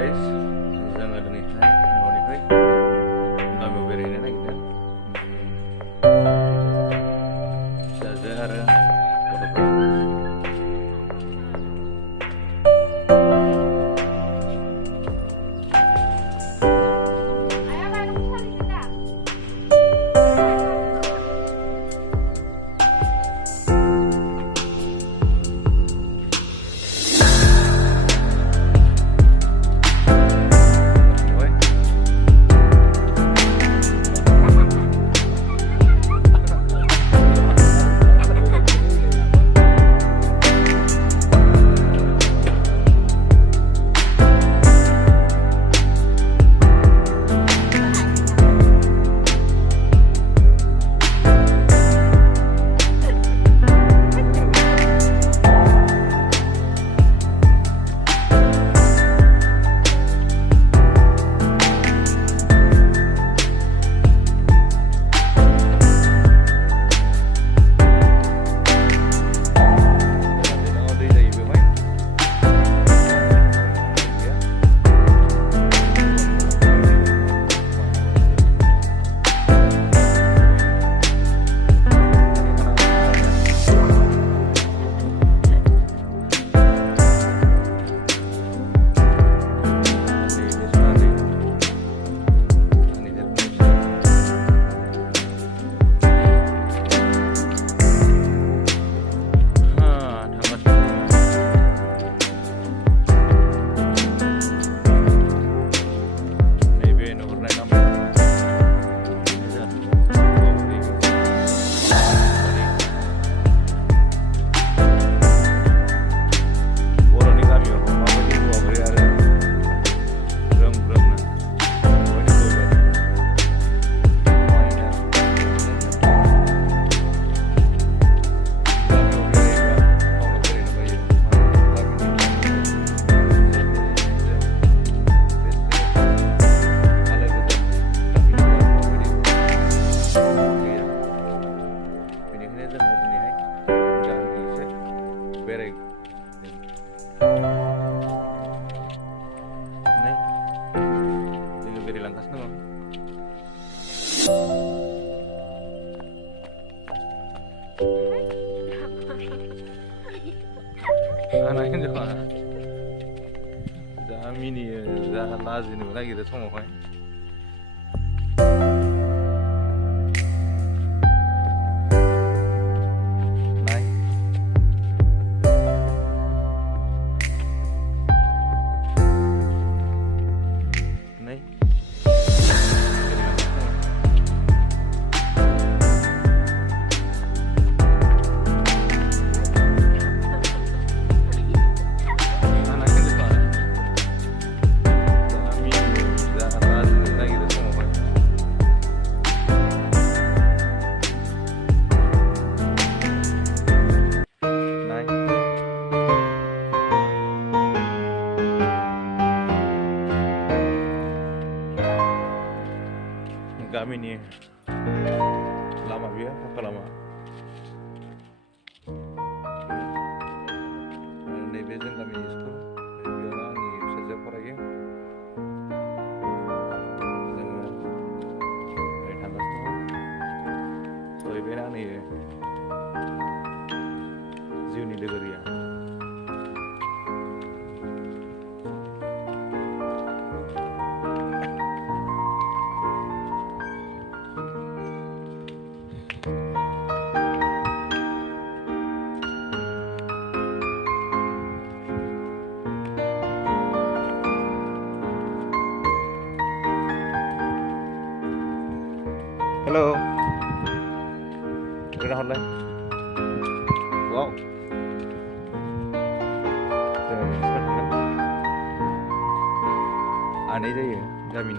guys, जोङो दिनैहाय न'निफ्राय गामियाव बेरायनो नागिरदों। फिसाजो आरो गथ'फोर। Beray. Nih, ini beri langkas dong. Anaknya juga. Dah mini, dah lazim lagi dah semua kan. Gami nih lama dia apa lama ini bezen kami school dia ni saja pergi dengan tanggas tu so ibu ni juni degeria Halo, udah online? Wow, aneh aja ya, jamin.